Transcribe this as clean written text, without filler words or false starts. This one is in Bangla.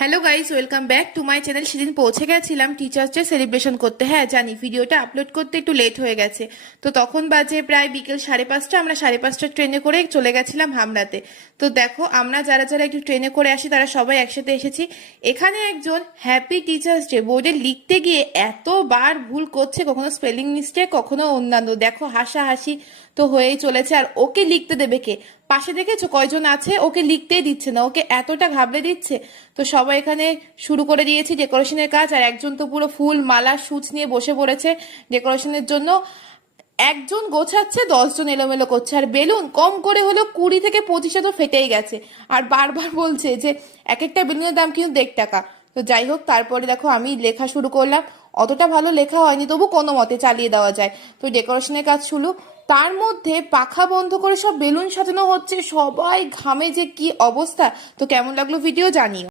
Hello guys, welcome back to my channel. সেদিন পৌঁছে গেছিলাম টিচার্স ডে সেলিব্রেশন করতে। হ্যাঁ জানি, ভিডিওটা আপলোড করতে একটু লেট হয়ে গেছে। তো তখন বাজে প্রায় বিকেল 5:30। আমরা 5:30টার ট্রেনে করে চলে গেছিলাম হামড়াতে। তো দেখো, আমরা যারা যারা একটু ট্রেনে করে আসি তারা সবাই একসাথে এসেছি। এখানে একজন হ্যাপি টিচার্স ডে বোর্ডে লিখতে গিয়ে এতবার ভুল করছে, কখনো স্পেলিং মিস্টেক, কখনো অন্যান্য। দেখো, হাসাহাসি তো হয়েই চলেছে। আর ওকে লিখতে দেবে কে? পাশে দেখেছো কয়জন আছে, ওকে লিখতেই দিচ্ছে না, ওকে এতটা ঘাবড়ে দিচ্ছে। তো সবাই এখানে শুরু করে দিয়েছি ডেকোরেশনের কাজ। আর একজন তো পুরো ফুল মালা সুচ নিয়ে বসে পড়েছে ডেকোরেশনের জন্য। একজন গোছাচ্ছে, 10জন এলোমেলো করছে। আর বেলুন কম করে হলেও 20 থেকে 25টা তো ফেটেই গেছে। আর বারবার বলছে যে এক একটা বেলুনের দাম কিন্তু 1.5 টাকা। তো যাই হোক, তারপরে দেখো আমি লেখা শুরু করলাম। অতটা ভালো লেখা হয়নি, তবু কোনো মতে চালিয়ে দেওয়া যায়। তো ডেকোরেশনের কাজ শুরু। তার মধ্যে পাখা বন্ধ করে সব বেলুন সাজানো হচ্ছে, সবাই ঘামে যে কি অবস্থা। তো কেমন লাগলো ভিডিও জানিও।